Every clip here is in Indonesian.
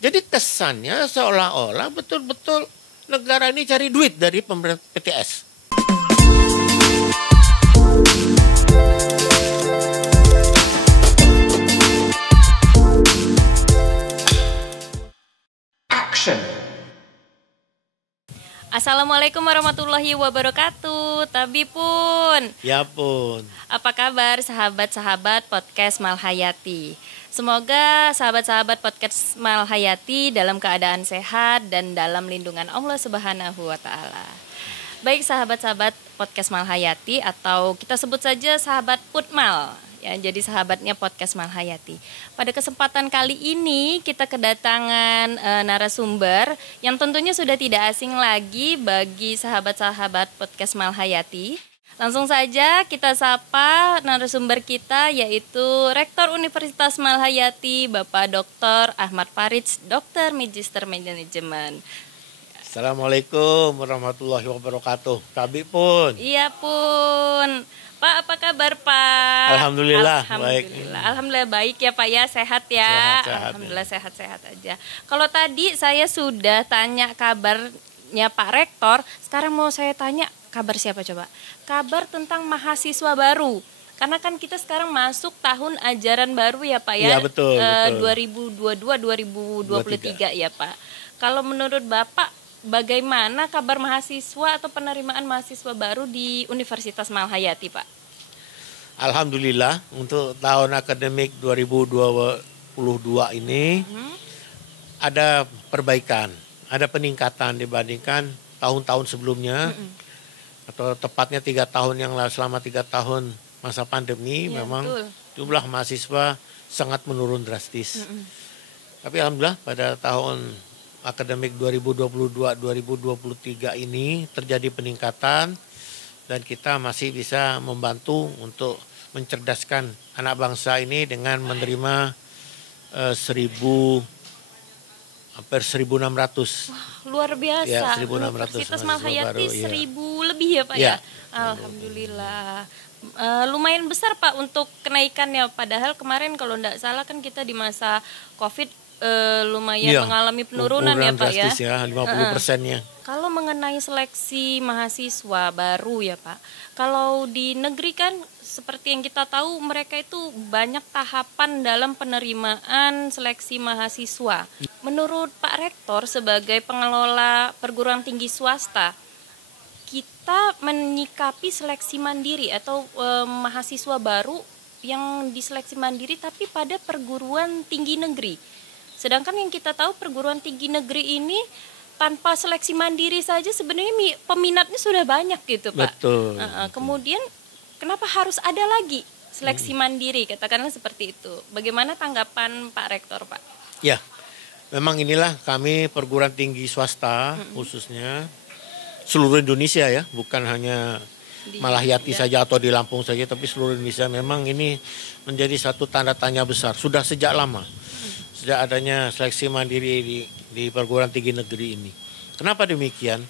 Jadi kesannya seolah-olah betul-betul negara ini cari duit dari pemerintah PTS. Action. Assalamualaikum warahmatullahi wabarakatuh. Tabi pun. Ya pun. Apa kabar sahabat-sahabat podcast Malhayati? Semoga sahabat-sahabat podcast Malhayati dalam keadaan sehat dan dalam lindungan Allah Subhanahu wa taala. Baik sahabat-sahabat podcast Malhayati atau kita sebut saja sahabat Putmal. Ya, jadi sahabatnya podcast Malhayati. Pada kesempatan kali ini kita kedatangan narasumber yang tentunya sudah tidak asing lagi bagi sahabat-sahabat podcast Malhayati. Langsung saja kita sapa narasumber kita yaitu Rektor Universitas Malhayati Bapak Dr. Ahmad Faridz, Dokter Magister Manajemen. Assalamualaikum warahmatullahi wabarakatuh. Tabi pun. Iya pun. Pak, apa kabar Pak? Alhamdulillah, baik. Alhamdulillah baik ya Pak ya, sehat ya. Sehat, Alhamdulillah sehat-sehat aja. Kalau tadi saya sudah tanya kabarnya Pak Rektor, sekarang mau saya tanya kabar siapa coba? Kabar tentang mahasiswa baru. Karena kan kita sekarang masuk tahun ajaran baru ya Pak ya. Iya betul. 2022-2023 ya Pak. Kalau menurut Bapak bagaimana kabar mahasiswa atau penerimaan mahasiswa baru di Universitas Malhayati, Pak? Alhamdulillah untuk tahun akademik 2022 ini ada perbaikan, ada peningkatan dibandingkan tahun-tahun sebelumnya atau tepatnya 3 tahun yang lalu. Selama 3 tahun masa pandemi ya, memang betul. jumlah mahasiswa sangat menurun drastis. Tapi alhamdulillah pada tahun akademik 2022-2023 ini terjadi peningkatan dan kita masih bisa membantu untuk mencerdaskan anak bangsa ini dengan menerima hampir 1.600. Wah, luar biasa. Ya, 1.600 Universitas Malhayati baru, 1.000 lebih ya Pak ya? Alhamdulillah. Lumayan besar Pak untuk kenaikannya. Padahal kemarin kalau tidak salah kan kita di masa COVID lumayan mengalami penurunan ya Pak ya. Drastis ya, 50%-nya. Kalau mengenai seleksi mahasiswa baru ya Pak, kalau di negeri kan seperti yang kita tahu mereka itu banyak tahapan dalam penerimaan seleksi mahasiswa. Menurut Pak Rektor sebagai pengelola perguruan tinggi swasta, kita menyikapi seleksi mandiri atau mahasiswa baru yang diseleksi mandiri tapi pada perguruan tinggi negeri. Sedangkan yang kita tahu perguruan tinggi negeri ini tanpa seleksi mandiri saja sebenarnya peminatnya sudah banyak gitu Pak. Betul. Kemudian kenapa harus ada lagi seleksi mandiri, katakanlah seperti itu. Bagaimana tanggapan Pak Rektor Pak? Ya, memang inilah kami perguruan tinggi swasta khususnya seluruh Indonesia ya, bukan hanya Malhayati saja atau di Lampung saja, tapi seluruh Indonesia. Memang ini menjadi satu tanda tanya besar sudah sejak lama. Sejak adanya seleksi mandiri di perguruan tinggi negeri ini. Kenapa demikian?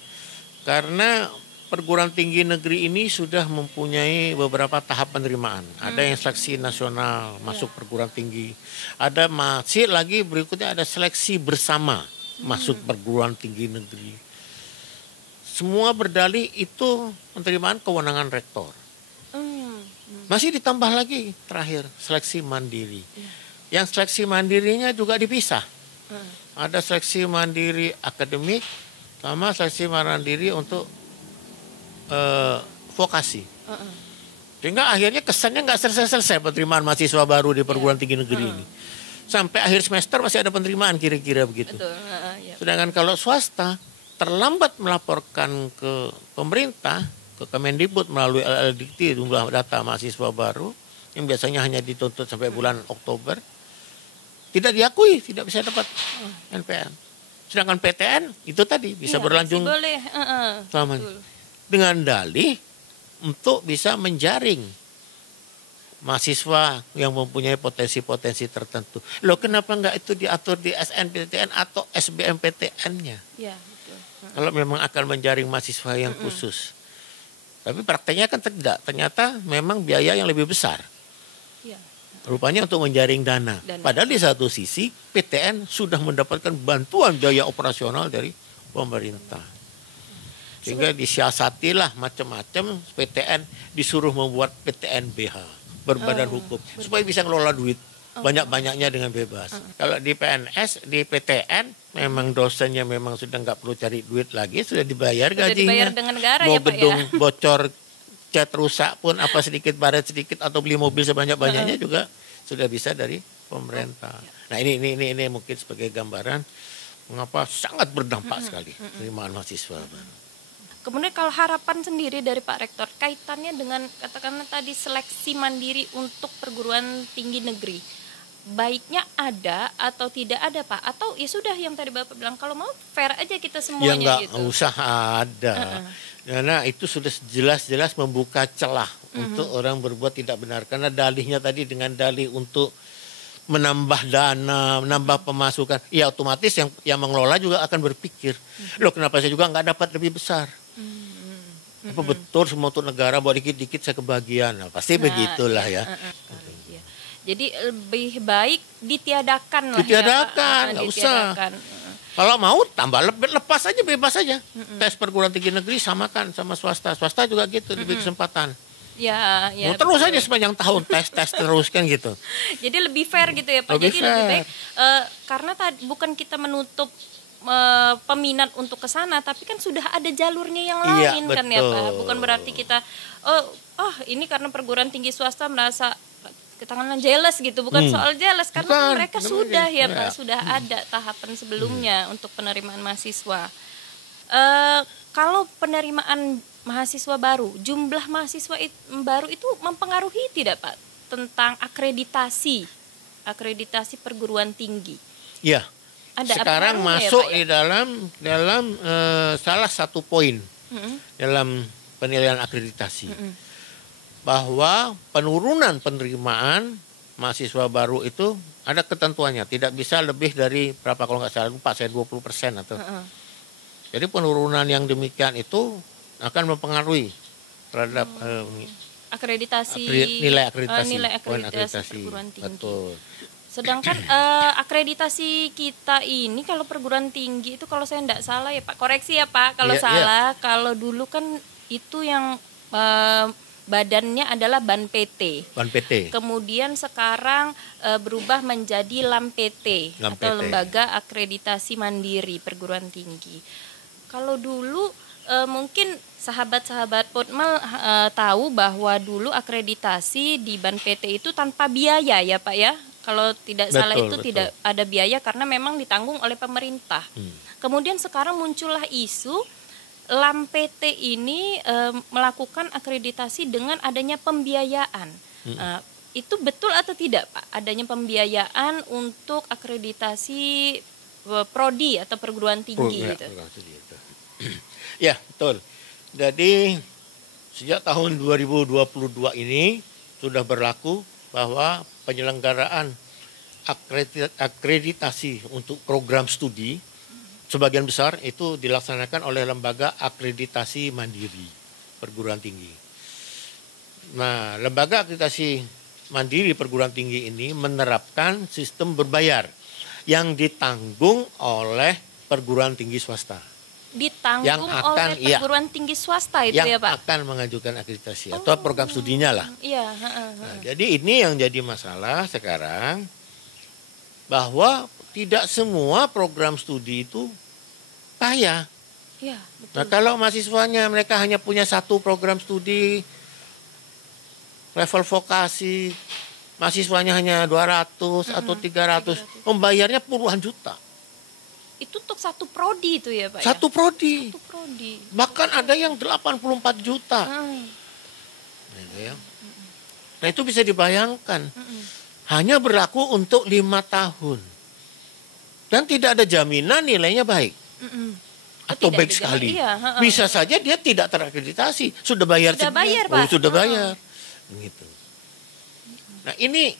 Karena perguruan tinggi negeri ini sudah mempunyai beberapa tahap penerimaan. Ada yang seleksi nasional masuk perguruan tinggi. Ada masih lagi berikutnya ada seleksi bersama masuk perguruan tinggi negeri. Semua berdalih itu penerimaan kewenangan rektor. Masih ditambah lagi terakhir seleksi mandiri. Yang seleksi mandirinya juga dipisah. Ada seleksi mandiri akademik sama seleksi mandiri untuk vokasi. Sehingga akhirnya kesannya nggak selesai-selesai penerimaan mahasiswa baru di perguruan tinggi negeri ini. Sampai akhir semester masih ada penerimaan kira-kira begitu. Betul. Sedangkan kalau swasta terlambat melaporkan ke pemerintah, ke Kemendikbud melalui LLDikti jumlah data mahasiswa baru yang biasanya hanya dituntut sampai bulan Oktober. Tidak diakui, tidak bisa dapat NPM. Sedangkan PTN itu tadi bisa berlanjut selama dengan dalih untuk bisa menjaring mahasiswa yang mempunyai potensi-potensi tertentu. Loh kenapa enggak itu diatur di SNPTN atau SBMPTN-nya? Ya, betul. Kalau memang akan menjaring mahasiswa yang khusus. Tapi prakteknya kan tidak. Ternyata memang biaya yang lebih besar. Ya. Rupanya untuk menjaring dana. Padahal di satu sisi PTN sudah mendapatkan bantuan biaya operasional dari pemerintah. Sehingga disiasatilah macam-macam, PTN disuruh membuat PTN BH, berbadan hukum, supaya bisa ngelola duit banyak-banyaknya dengan bebas. Kalau di PNS, di PTN, memang dosennya memang sudah nggak perlu cari duit lagi, sudah dibayar gajinya. Dibayar dengan negara mau ya Pak gedung ya. bocor, cat rusak pun apa sedikit baret sedikit atau beli mobil sebanyak-banyaknya juga sudah bisa dari pemerintah. Nah ini mungkin sebagai gambaran mengapa sangat berdampak sekali penerimaan mahasiswa. Kemudian kalau harapan sendiri dari Pak Rektor kaitannya dengan katakanlah tadi seleksi mandiri untuk perguruan tinggi negeri, baiknya ada atau tidak ada Pak? Atau ya sudah yang tadi Bapak bilang kalau mau fair aja kita semuanya ya gitu. Ya nggak usah ada. Karena itu sudah jelas-jelas membuka celah untuk orang berbuat tidak benar. Karena dalihnya tadi dengan dalih untuk menambah dana, menambah pemasukan. Ya otomatis yang mengelola juga akan berpikir, loh kenapa saya juga nggak dapat lebih besar? Apa betul semua untuk negara buat dikit-dikit saya kebagian? Nah, pasti begitulah ya. Jadi lebih baik ditiadakan lah. Ditiadakan, nggak usah. Kalau mau tambah lepas aja, bebas aja. Tes perguruan tinggi negeri samakan sama swasta. Swasta juga gitu, diberi kesempatan. Ya, terus aja sepanjang tahun tes terus kan gitu. Jadi lebih fair gitu ya Pak. Jadi lebih baik karena bukan kita menutup peminat untuk ke sana, tapi kan sudah ada jalurnya yang lain kan ya Pak. Bukan berarti kita ini karena perguruan tinggi swasta merasa ketanganan jealous gitu, bukan soal jealous karena mereka sudah ya Pak, sudah ada tahapan sebelumnya untuk penerimaan mahasiswa. Kalau penerimaan mahasiswa baru, jumlah mahasiswa baru itu mempengaruhi tidak Pak tentang akreditasi perguruan tinggi? Iya. Sekarang masuk ya, Pak, di dalam salah satu poin dalam penilaian akreditasi. Bahwa penurunan penerimaan mahasiswa baru itu ada ketentuannya, tidak bisa lebih dari berapa kalau nggak salah lupa saya 20% atau. Jadi penurunan yang demikian itu akan mempengaruhi terhadap akreditasi nilai akreditasi perguruan tinggi. Betul. Sedangkan akreditasi kita ini kalau perguruan tinggi itu kalau saya tidak salah ya Pak, koreksi ya Pak kalau salah. Kalau dulu kan itu yang badannya adalah BAN PT. Kemudian sekarang berubah menjadi LAM PT atau Lembaga Akreditasi Mandiri Perguruan Tinggi. Kalau dulu mungkin sahabat-sahabat Potmal tahu bahwa dulu akreditasi di BAN PT itu tanpa biaya ya Pak ya. Kalau tidak salah itu tidak ada biaya karena memang ditanggung oleh pemerintah. Kemudian sekarang muncullah isu LAM PT ini melakukan akreditasi dengan adanya pembiayaan. Itu betul atau tidak Pak? Adanya pembiayaan untuk akreditasi prodi atau perguruan tinggi gitu. Ya, betul. Jadi sejak tahun 2022 ini sudah berlaku bahwa penyelenggaraan akreditasi untuk program studi sebagian besar itu dilaksanakan oleh lembaga akreditasi mandiri perguruan tinggi. Nah, lembaga akreditasi mandiri perguruan tinggi ini menerapkan sistem berbayar yang ditanggung oleh perguruan tinggi swasta. Ditanggung oleh perguruan tinggi swasta itu ya Pak? Yang akan mengajukan akreditasi atau program studinya lah. Iya. Nah, jadi ini yang jadi masalah sekarang bahwa tidak semua program studi itu kaya. Ya, betul. Nah kalau mahasiswanya mereka hanya punya satu program studi level vokasi, mahasiswanya hanya 200 atau 300, membayarnya puluhan juta. Itu untuk satu prodi itu ya Pak? Satu prodi. Bahkan ada yang 84 juta. Nah itu bisa dibayangkan. Hanya berlaku untuk 5 tahun. Dan tidak ada jaminan nilainya baik. Atau baik sekali. Bisa saja dia tidak terakreditasi. Sudah bayar. Sudah bayar Pak. Sudah bayar. Gitu. Nah ini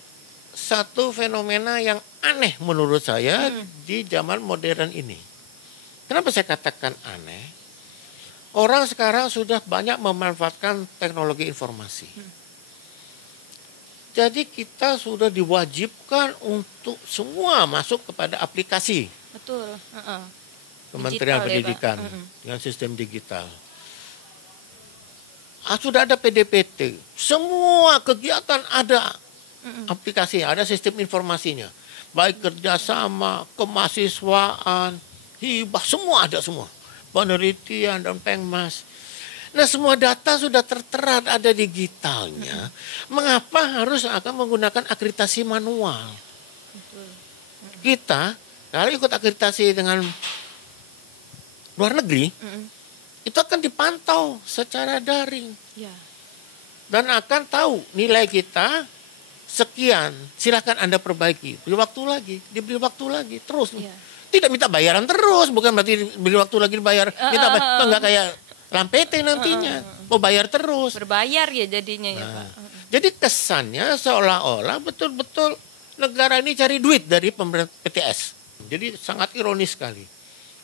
satu fenomena yang aneh menurut saya di zaman modern ini. Kenapa saya katakan aneh? Orang sekarang sudah banyak memanfaatkan teknologi informasi. Jadi kita sudah diwajibkan untuk semua masuk kepada aplikasi Betul. Kementerian Digital ya, Pak. Pendidikan dengan sistem digital. Sudah ada PDPT, semua kegiatan ada aplikasi, ada sistem informasinya. Baik kerjasama, kemahasiswaan, hibah, semua ada semua. Penelitian dan Pengmas. Nah semua data sudah tertera ada digitalnya. Mengapa harus akan menggunakan akreditasi manual? Kita kalau ikut akreditasi dengan luar negeri, itu akan dipantau secara daring. Ya. Dan akan tahu nilai kita sekian, silakan Anda perbaiki. Beri waktu lagi, diberi waktu lagi, terus. Ya. Tidak minta bayaran terus, bukan berarti beri waktu lagi dibayar. Kita enggak kayak LAM-PT nantinya, mau bayar terus. Berbayar ya jadinya ya Pak. Jadi kesannya seolah-olah betul-betul negara ini cari duit dari pemerintah PTS. Jadi sangat ironis sekali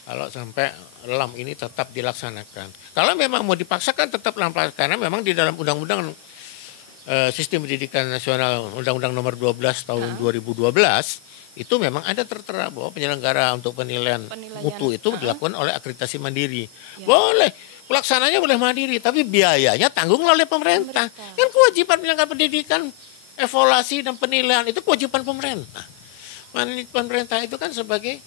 kalau sampai LAM ini tetap dilaksanakan. Kalau memang mau dipaksakan tetap LAM, karena memang di dalam undang-undang Sistem Pendidikan Nasional Undang-Undang Nomor 12 tahun 2012 itu memang ada tertera bahwa penyelenggara untuk penilaian mutu itu dilakukan oleh akreditasi mandiri. Ya. Boleh, pelaksananya boleh mandiri, tapi biayanya tanggung oleh pemerintah. Kan kewajiban penyelenggara pendidikan, evaluasi dan penilaian itu kewajiban pemerintah. Pemerintah itu kan sebagai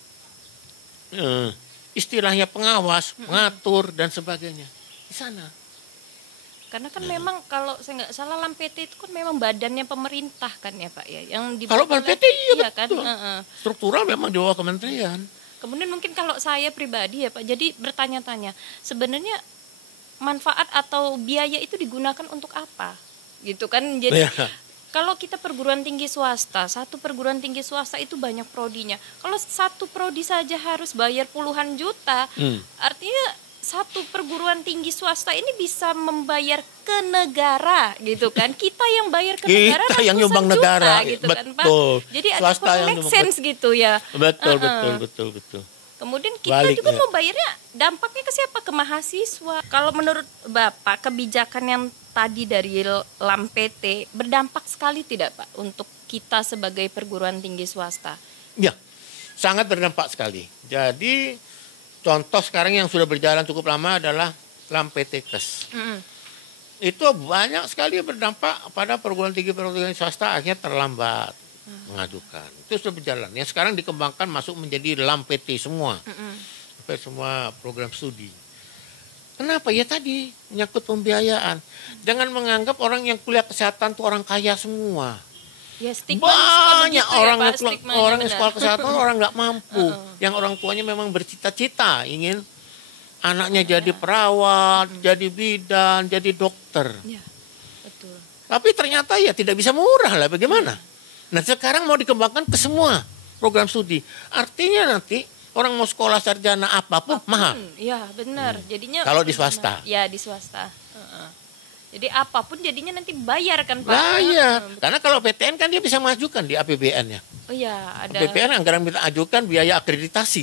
istilahnya pengawas, mengatur dan sebagainya di sana. Karena kan memang kalau saya nggak salah LAM-PT itu kan memang badannya pemerintah kan ya Pak ya, yang kalau LAM-PT iya betul. Kan? Struktural memang di bawah kementerian. Kemudian mungkin kalau saya pribadi ya Pak, jadi bertanya-tanya sebenarnya manfaat atau biaya itu digunakan untuk apa, gitu kan? Jadi kalau kita perguruan tinggi swasta, satu perguruan tinggi swasta itu banyak prodinya. Kalau satu prodi saja harus bayar puluhan juta, artinya satu perguruan tinggi swasta ini bisa membayar ke negara gitu kan, kita yang bayar ke negara kita yang nyumbang negara gitu betul. Kan Pak, jadi swasta ada make sense gitu ya, betul. Kemudian kita juga membayarnya dampaknya ke siapa, ke mahasiswa. Kalau menurut Bapak kebijakan yang tadi dari LAM-PT berdampak sekali tidak Pak untuk kita sebagai perguruan tinggi swasta? Ya, sangat berdampak sekali. Jadi contoh sekarang yang sudah berjalan cukup lama adalah LAM-PT KES. Itu banyak sekali berdampak pada perguruan tinggi swasta akhirnya terlambat mengajukan. Itu sudah berjalan. Yang sekarang dikembangkan masuk menjadi LAM-PT semua. Semua program studi. Kenapa? Ya tadi menyangkut pembiayaan. Jangan menganggap orang yang kuliah kesehatan itu orang kaya semua. Ya, banyak orang ya, orang yang sekolah kesehatan orang nggak mampu, yang orang tuanya memang bercita-cita ingin anaknya jadi perawat, jadi bidan, jadi dokter. Ya, betul. Tapi ternyata ya tidak bisa murah lah, bagaimana? Nah sekarang mau dikembangkan ke semua program studi. Artinya nanti orang mau sekolah sarjana apapun mahal. Ya benar. Jadinya kalau di swasta. Ya di swasta. Jadi apapun jadinya nanti bayar kan Pak? Bayar. Karena kalau PTN kan dia bisa mengajukan di APBN-nya. Oh iya, ada. APBN anggaran kita ajukan biaya akreditasi.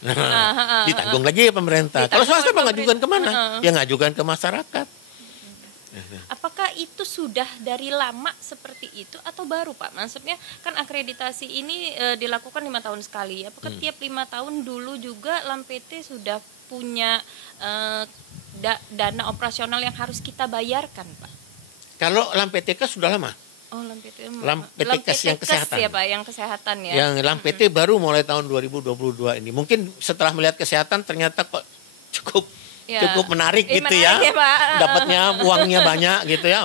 Nah, ditanggung lagi ya pemerintah. Kalau swasta mengajukan kemana? Ya ngajukan ke masyarakat. Apakah itu sudah dari lama seperti itu atau baru Pak? Maksudnya kan akreditasi ini dilakukan 5 tahun sekali. Apakah tiap 5 tahun dulu juga LAM-PT sudah punya dana operasional yang harus kita bayarkan Pak? Kalau LAM-PT sudah lama. Oh LAM-PT. LAM-PT yang kesehatan. Ya Pak, yang kesehatan ya. Yang LAM-PT baru mulai tahun 2022 ini. Mungkin setelah melihat kesehatan ternyata kok cukup menarik gitu menarik ya Pak. Dapatnya uangnya banyak gitu ya.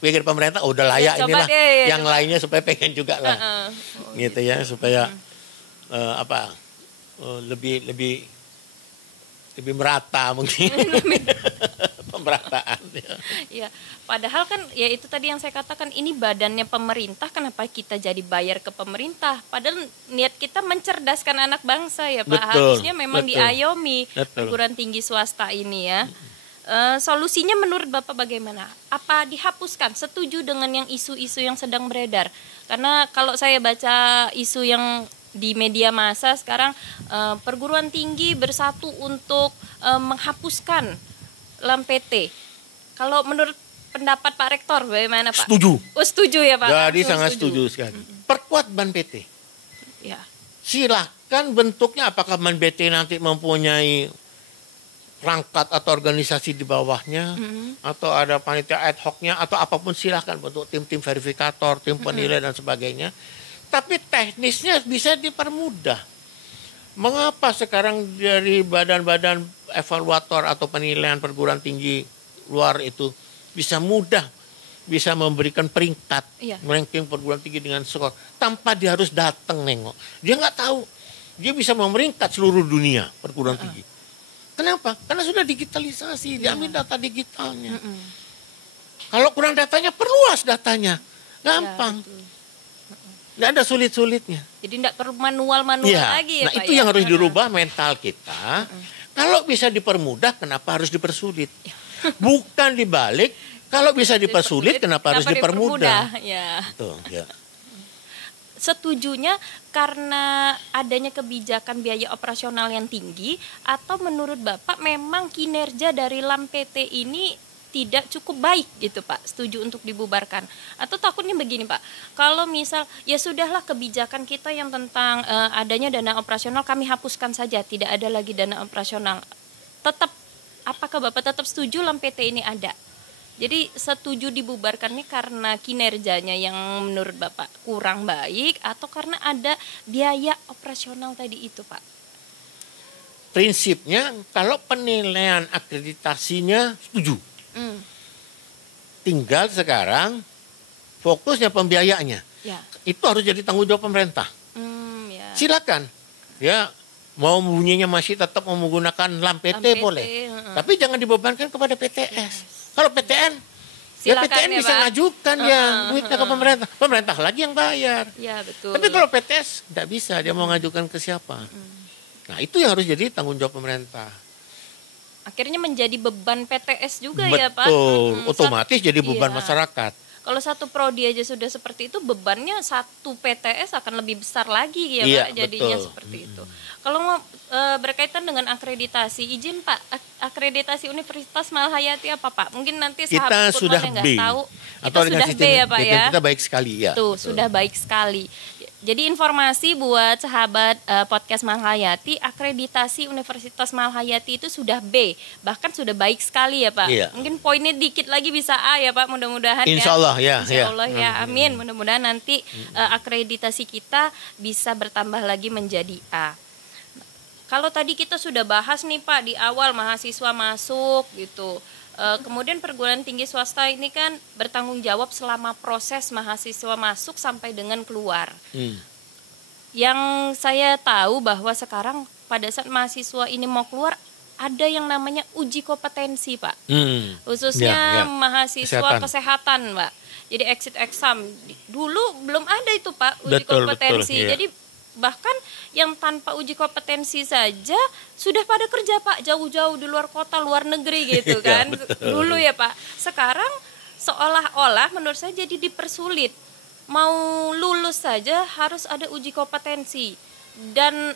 Pikir pemerintah udah layak inilah. Yang lainnya supaya pengen juga lah. Gitu ya supaya lebih merata mungkin. Pemerataan ya. Padahal kan ya itu tadi yang saya katakan, ini badannya pemerintah, kenapa kita jadi bayar ke pemerintah? Padahal niat kita mencerdaskan anak bangsa ya Pak. Harusnya memang diayomi perguruan tinggi swasta ini ya. Solusinya menurut Bapak bagaimana? Apa dihapuskan? Setuju dengan yang isu-isu yang sedang beredar? Karena kalau saya baca isu yang di media massa sekarang, perguruan tinggi bersatu untuk menghapuskan LAM-PT. Kalau menurut pendapat Pak Rektor bagaimana Pak? Setuju. Oh, setuju ya Pak? Jadi Langsung sangat setuju sekali. Perkuat ban PT. Ya. Silahkan bentuknya apakah ban PT nanti mempunyai perangkat atau organisasi di bawahnya, atau ada panitia ad hocnya, atau apapun silahkan bentuk tim-tim verifikator, tim penilai dan sebagainya. Tapi teknisnya bisa dipermudah. Mengapa sekarang dari badan-badan evaluator atau penilaian perguruan tinggi luar itu bisa mudah, bisa memberikan peringkat, ranking perguruan tinggi dengan skor tanpa dia harus datang nengok. Dia nggak tahu, dia bisa memeringkat seluruh dunia perguruan tinggi. Kenapa? Karena sudah digitalisasi, diambil data digitalnya. Kalau kurang datanya, perluas datanya, gampang. Nggak ada sulit-sulitnya. Jadi nggak perlu manual-manual lagi ya nah Pak. Itu yang harus dirubah mental kita. Kalau bisa dipermudah, kenapa harus dipersulit? Bukan dibalik, kalau bisa dipersulit, kenapa harus dipermudah? Ya. Tuh, ya. Setujunya karena adanya kebijakan biaya operasional yang tinggi, atau menurut Bapak memang kinerja dari LAM PT ini tidak cukup baik gitu Pak, setuju untuk dibubarkan? Atau takutnya begini Pak, kalau misal ya sudahlah kebijakan kita yang tentang adanya dana operasional kami hapuskan saja, tidak ada lagi dana operasional, tetap apakah Bapak tetap setuju LAM PT ini ada? Jadi setuju dibubarkannya karena kinerjanya yang menurut Bapak kurang baik, atau karena ada biaya operasional tadi itu Pak? Prinsipnya kalau penilaian akreditasinya setuju. Tinggal sekarang fokusnya pembiayaannya. Ya. Itu harus jadi tanggung jawab pemerintah. Ya. Silakan. Ya, mau bunyinya masih tetap mau menggunakan LAM PT boleh. Tapi jangan dibebankan kepada PTS. Kalau PTN, silakan PTN bisa Pak ngajukan duitnya ke pemerintah. Pemerintah lagi yang bayar. Ya, betul. Tapi kalau PTS tidak bisa, dia mau ngajukan ke siapa. Nah, itu yang harus jadi tanggung jawab pemerintah. Akhirnya menjadi beban PTS juga Betul. ya Pak. Otomatis jadi beban masyarakat. Kalau satu prodi aja sudah seperti itu, bebannya satu PTS akan lebih besar lagi ya Pak, jadinya betul. Seperti itu. Kalau mau berkaitan dengan akreditasi, izin Pak, akreditasi Universitas Malhayati apa Pak? Mungkin nanti sahabat sudah yang nggak tahu, atau kita sudah B ya Pak ya. Kita baik sekali ya. Tuh, betul. Sudah baik sekali. Jadi informasi buat sahabat podcast Malhayati, akreditasi Universitas Malhayati itu sudah B, bahkan sudah baik sekali ya Pak. Iya. Mungkin poinnya dikit lagi bisa A ya Pak, mudah-mudahan Insya Allah, ya. Insya Allah ya, amin. Mudah-mudahan nanti akreditasi kita bisa bertambah lagi menjadi A. Kalau tadi kita sudah bahas nih Pak di awal mahasiswa masuk gitu. Kemudian perguruan tinggi swasta ini kan bertanggung jawab selama proses mahasiswa masuk sampai dengan keluar. Yang saya tahu bahwa sekarang pada saat mahasiswa ini mau keluar, ada yang namanya uji kompetensi Pak. Khususnya mahasiswa kesehatan Pak. Jadi exit exam. Dulu belum ada itu Pak, uji kompetensi. Betul, Jadi bahkan yang tanpa uji kompetensi saja sudah pada kerja Pak, jauh-jauh di luar kota, luar negeri gitu kan. Dulu ya Pak. Sekarang seolah-olah menurut saya jadi dipersulit. Mau lulus saja harus ada uji kompetensi. Dan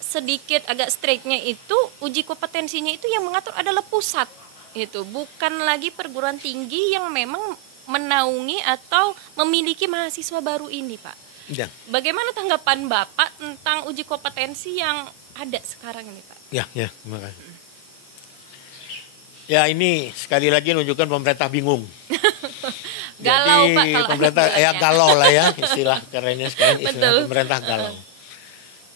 sedikit agak striknya itu, uji kompetensinya itu yang mengatur adalah pusat. Itu bukan lagi perguruan tinggi yang memang menaungi atau memiliki mahasiswa baru ini Pak. Ya. Bagaimana tanggapan Bapak tentang uji kompetensi yang ada sekarang ini Pak? Ya, terima kasih. Ya, ini sekali lagi menunjukkan pemerintah bingung. Galau Jadi, Pak kalau pemerintah galau lah ya, istilah kerennya sekarang istilah pemerintah galau.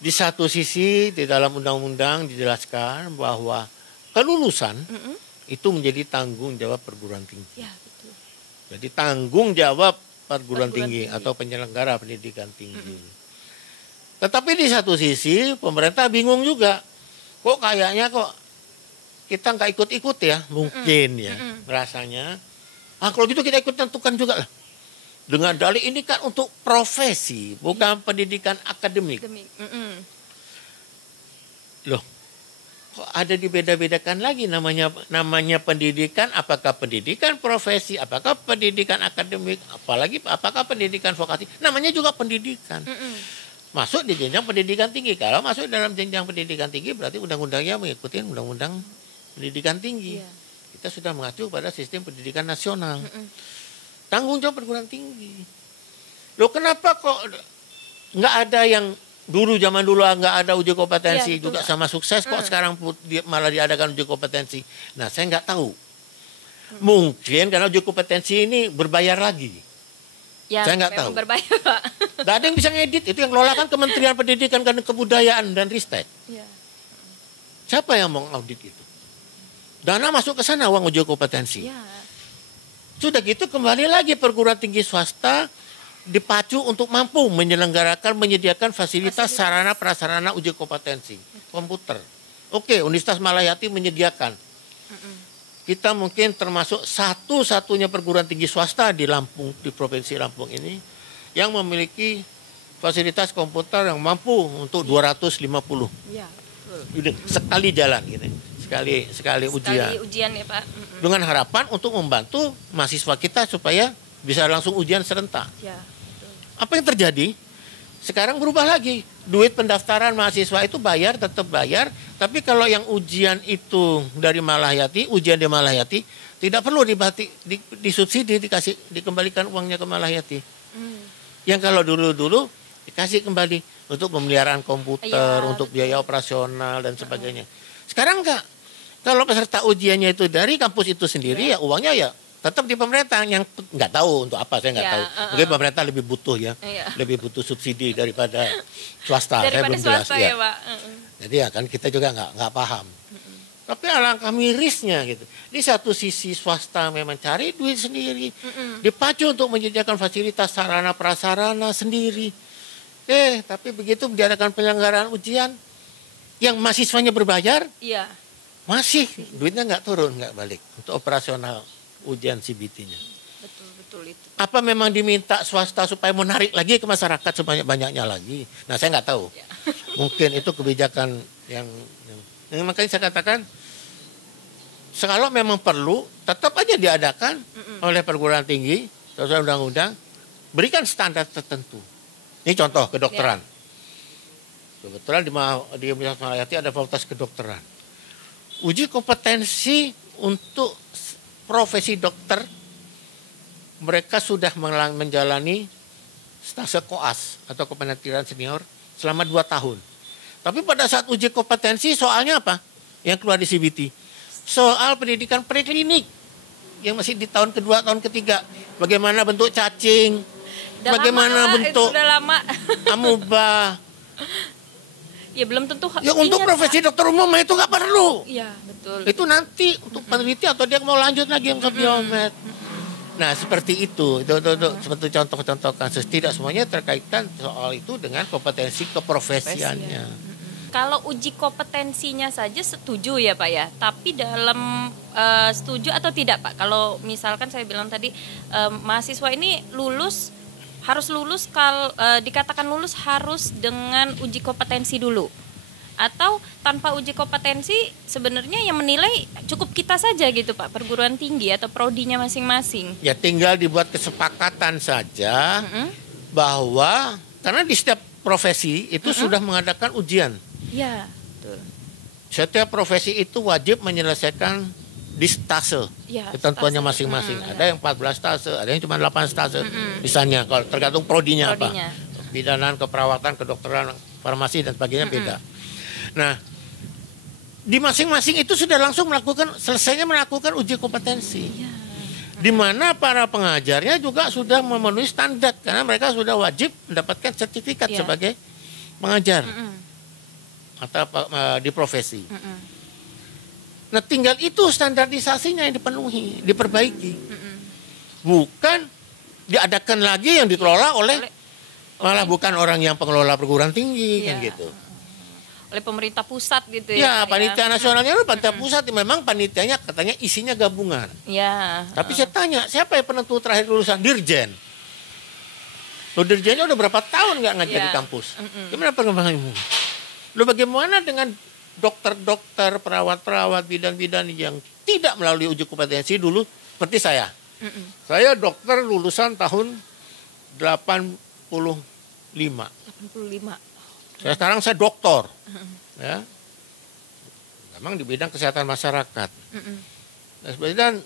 Di satu sisi di dalam undang-undang dijelaskan bahwa kelulusan itu menjadi tanggung jawab perguruan tinggi. Ya, betul. Jadi tanggung jawab perguruan tinggi atau penyelenggara pendidikan tinggi. Tetapi di satu sisi pemerintah bingung juga. Kok kayaknya kita nggak ikut-ikut ya, mungkin ya rasanya. Kalau gitu kita ikut tentukan juga lah. Dengan dalih ini kan untuk profesi, bukan pendidikan akademik. Loh, kok ada dibeda-bedakan lagi namanya pendidikan, apakah pendidikan profesi, apakah pendidikan akademik, apakah pendidikan vokasi, namanya juga pendidikan. Masuk di jenjang pendidikan tinggi. Kalau masuk dalam jenjang pendidikan tinggi berarti undang-undangnya mengikuti undang-undang pendidikan tinggi. kita sudah mengacu pada sistem pendidikan nasional. Tanggung jawab perguruan tinggi. Loh kenapa kok nggak ada yang dulu zaman dulu nggak ada uji kompetensi juga sama sukses kok sekarang malah diadakan uji kompetensi. Nah saya nggak tahu. Mungkin karena uji kompetensi ini berbayar lagi. Ya, saya nggak tahu. Berbayar, Pak. Nggak ada yang bisa ngedit. Itu yang kelola kan Kementerian Pendidikan dan Kebudayaan dan Ristek. Ya. Siapa yang mau audit itu? Dana masuk ke sana uang uji kompetensi. Ya. Sudah gitu kembali lagi perguruan tinggi swasta dipacu untuk mampu menyediakan fasilitas sarana prasarana uji kompetensi komputer. Oke, Universitas Malahayati menyediakan. Kita mungkin termasuk satu-satunya perguruan tinggi swasta di Lampung, di Provinsi Lampung ini yang memiliki fasilitas komputer yang mampu untuk 250. Ya, Sekali jalan gitu. Sekali ujian. Sekali ujian ya, Pak. Dengan harapan untuk membantu mahasiswa kita supaya bisa langsung ujian serentak. Ya. Apa yang terjadi? Sekarang berubah lagi. Duit pendaftaran mahasiswa itu tetap bayar. Tapi kalau yang ujian itu dari Malahayati, ujian di Malahayati, tidak perlu disubsidi, dikembalikan uangnya ke Malahayati. Yang kalau dulu-dulu dikasih kembali untuk pemeliharaan komputer, untuk biaya operasional dan sebagainya. Sekarang enggak. Kalau peserta ujiannya itu dari kampus itu sendiri, ya uangnya ya tetap di pemerintah. Yang nggak tahu untuk apa, saya nggak tahu. Mungkin pemerintah lebih butuh lebih butuh subsidi daripada swasta. Saya belum jelas ya. Pak. Jadi ya kan kita juga nggak paham. Tapi alangkah mirisnya gitu. Di satu sisi swasta memang cari duit sendiri, dipacu untuk menyediakan fasilitas sarana prasarana sendiri. Tapi begitu diadakan penyelenggaraan ujian yang mahasiswanya berbayar, masih duitnya nggak turun, nggak balik untuk operasional ujian CBT-nya. Betul itu. Apa memang diminta swasta supaya menarik lagi ke masyarakat sebanyak-banyaknya lagi? Nah saya nggak tahu. Mungkin itu kebijakan yang makanya saya katakan, kalau memang perlu, tetap aja diadakan oleh perguruan tinggi, sesuai undang-undang, berikan standar tertentu. Ini contoh kedokteran. Kebetulan di Universitas Malahayati ada fakultas kedokteran. Uji kompetensi untuk profesi dokter, mereka sudah menjalani stase koas atau kependidikan senior selama 2 tahun. Tapi pada saat uji kompetensi soalnya apa? Yang keluar di CBT. Soal pendidikan preklinik yang masih di tahun kedua, tahun ketiga. Bagaimana bentuk cacing, bagaimana bentuk amuba. Ya belum tentu. Ya untuk profesi dokter umum itu nggak perlu. Iya betul. Itu nanti untuk peneliti atau dia mau lanjut lagi yang ke biomed. Nah seperti itu seperti contoh-contoh kasus. Tidak semuanya terkaitkan soal itu dengan kompetensi keprofesiannya. Kalau uji kompetensinya saja setuju ya Pak ya. Tapi dalam setuju atau tidak Pak? Kalau misalkan saya bilang tadi mahasiswa ini harus lulus kalau dikatakan lulus harus dengan uji kompetensi dulu, atau tanpa uji kompetensi sebenarnya yang menilai cukup kita saja gitu Pak, perguruan tinggi atau prodinya masing-masing. Ya tinggal dibuat kesepakatan saja bahwa karena di setiap profesi itu sudah mengadakan ujian. Ya, betul. Setiap profesi itu wajib menyelesaikan di stase, ketentuannya masing-masing. Ada yang 14 stase, ada yang cuma 8 stase. Misalnya kalau tergantung prodinya apa. Bidanan, keperawatan, kedokteran, farmasi dan sebagainya beda. Nah, di masing-masing itu sudah langsung selesainya melakukan uji kompetensi. Di mana para pengajarnya juga sudah memenuhi standar karena mereka sudah wajib mendapatkan sertifikat sebagai pengajar atau di profesi. Nah tinggal itu standarisasinya yang dipenuhi, diperbaiki. Bukan diadakan lagi yang dikelola malah bukan orang yang pengelola perguruan tinggi kan gitu. Oleh pemerintah pusat gitu ya. Panitia nasionalnya itu panitia pusat, memang panitianya katanya isinya gabungan. Tapi saya tanya, siapa yang penentu terakhir lulusan? Dirjen. Loh dirjennya udah berapa tahun nggak ngajar di kampus? Gimana perkembangannya? Loh bagaimana dengan dokter-dokter, perawat-perawat, bidan-bidan yang tidak melalui uji kompetensi dulu seperti saya. Saya dokter lulusan tahun 85. Sekarang saya doktor. Ya. Memang di bidang kesehatan masyarakat. Dan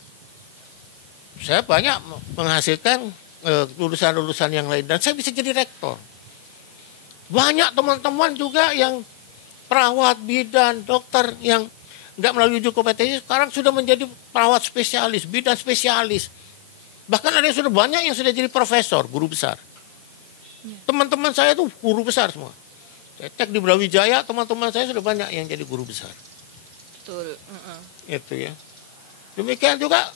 saya banyak menghasilkan lulusan-lulusan yang lain dan saya bisa jadi rektor. Banyak teman-teman juga yang perawat, bidan, dokter yang nggak melalui uji kompetensi sekarang sudah menjadi perawat spesialis, bidan spesialis. Bahkan ada yang sudah banyak yang sudah jadi profesor, guru besar. Teman-teman saya tuh guru besar semua. Saya cek di Brawijaya, teman-teman saya sudah banyak yang jadi guru besar. Betul. Itu ya. Demikian juga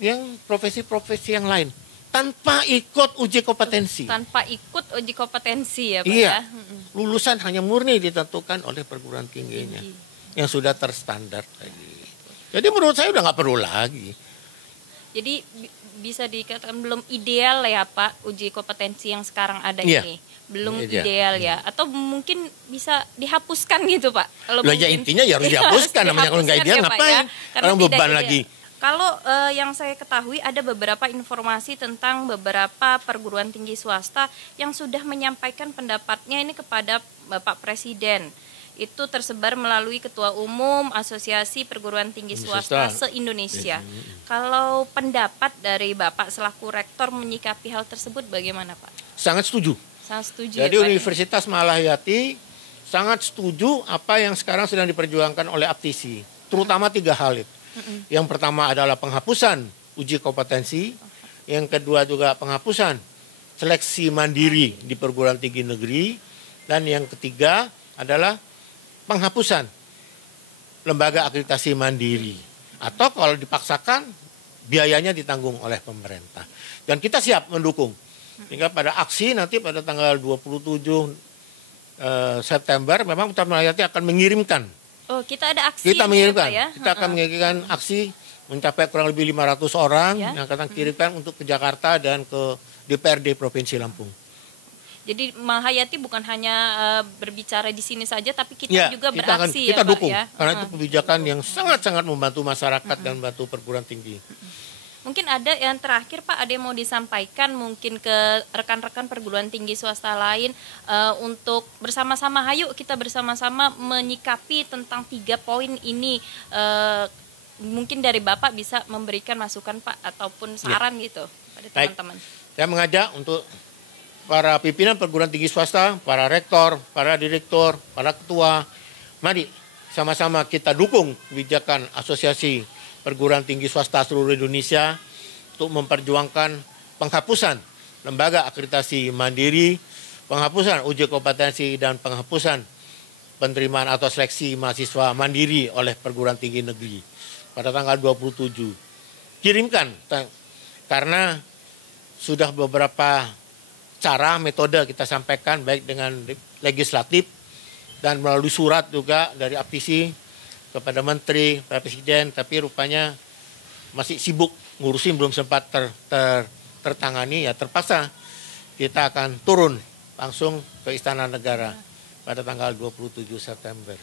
yang profesi-profesi yang lain. Tanpa ikut uji kompetensi. Tanpa ikut uji kompetensi ya Pak iya, ya. lulusan hanya murni ditentukan oleh perguruan tingginya. Yang sudah terstandar tadi. Jadi menurut saya udah nggak perlu lagi. Jadi bisa dikatakan belum ideal ya Pak uji kompetensi yang sekarang ada iya. ini. Belum ideal ya. Atau mungkin bisa dihapuskan gitu Pak. Kalau ya intinya ya harus dihapuskan. Namanya kalau nggak ideal ya, ngapain? Ya? Orang beban lagi. Kalau yang saya ketahui ada beberapa informasi tentang beberapa perguruan tinggi swasta yang sudah menyampaikan pendapatnya ini kepada Bapak Presiden. Itu tersebar melalui Ketua Umum Asosiasi Perguruan Tinggi Swasta se-Indonesia. Kalau pendapat dari Bapak selaku rektor menyikapi hal tersebut bagaimana Pak? Sangat setuju. Sangat setuju. Jadi ya, Universitas Malahayati sangat setuju apa yang sekarang sedang diperjuangkan oleh APTISI. Terutama 3 hal itu. Yang pertama adalah penghapusan uji kompetensi. Yang kedua juga penghapusan seleksi mandiri di perguruan tinggi negeri. Dan yang ketiga adalah penghapusan lembaga akreditasi mandiri. Atau kalau dipaksakan biayanya ditanggung oleh pemerintah. Dan kita siap mendukung. Sehingga pada aksi nanti pada tanggal 27 September memang Universitas Malahayati akan mengirimkan. Oh, kita ada aksi. Kita mengirimkan. Ya? Kita akan mengirimkan aksi mencapai kurang lebih 500 orang yang akan kirimkan untuk ke Jakarta dan ke DPRD Provinsi Lampung. Jadi Malahayati bukan hanya berbicara di sini saja, tapi kita juga beraksi kita ya dukung, Pak ya. Karena itu kebijakan yang sangat-sangat membantu masyarakat dan membantu perguruan tinggi. Mungkin ada yang terakhir Pak, ada yang mau disampaikan mungkin ke rekan-rekan perguruan tinggi swasta lain untuk bersama-sama, ayo kita bersama-sama menyikapi tentang 3 poin ini. Mungkin dari Bapak bisa memberikan masukan Pak ataupun saran gitu pada teman-teman. Saya mengajak untuk para pimpinan perguruan tinggi swasta, para rektor, para direktur, para ketua, mari sama-sama kita dukung kebijakan Asosiasi Perguruan Tinggi Swasta seluruh Indonesia untuk memperjuangkan penghapusan lembaga akreditasi mandiri, penghapusan uji kompetensi dan penghapusan penerimaan atau seleksi mahasiswa mandiri oleh perguruan tinggi negeri pada tanggal 27. Kirimkan karena sudah beberapa cara metode kita sampaikan baik dengan legislatif dan melalui surat juga dari APTISI kepada Menteri, Pak Presiden, tapi rupanya masih sibuk ngurusin belum sempat tertangani, ya terpaksa kita akan turun langsung ke Istana Negara pada tanggal 27 September.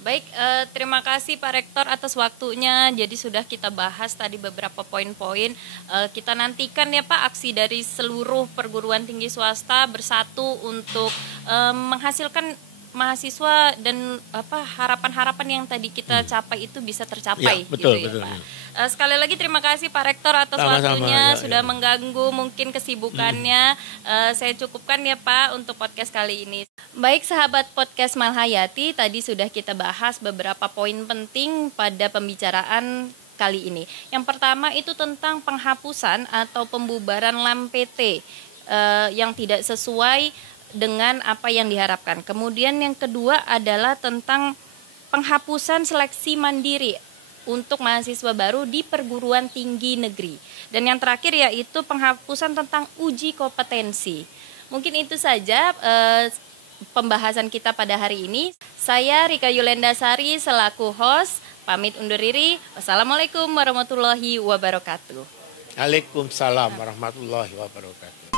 Baik, terima kasih Pak Rektor atas waktunya. Jadi sudah kita bahas tadi beberapa poin-poin. Kita nantikan ya Pak aksi dari seluruh perguruan tinggi swasta bersatu untuk menghasilkan mahasiswa dan harapan-harapan yang tadi kita capai itu bisa tercapai. Ya, betul, gitu betul. Ya, Pak. Sekali lagi terima kasih Pak Rektor atas waktunya sudah mengganggu mungkin kesibukannya. Saya cukupkan ya Pak untuk podcast kali ini. Baik sahabat podcast Malahayati, tadi sudah kita bahas beberapa poin penting pada pembicaraan kali ini. Yang pertama itu tentang penghapusan atau pembubaran LAM PT yang tidak sesuai dengan apa yang diharapkan. Kemudian yang kedua adalah tentang penghapusan seleksi mandiri untuk mahasiswa baru di perguruan tinggi negeri. Dan yang terakhir yaitu penghapusan tentang uji kompetensi. Mungkin itu saja pembahasan kita pada hari ini. Saya Rika Yulendasari selaku host, pamit undur diri. Wassalamualaikum warahmatullahi wabarakatuh. Waalaikumsalam warahmatullahi wabarakatuh.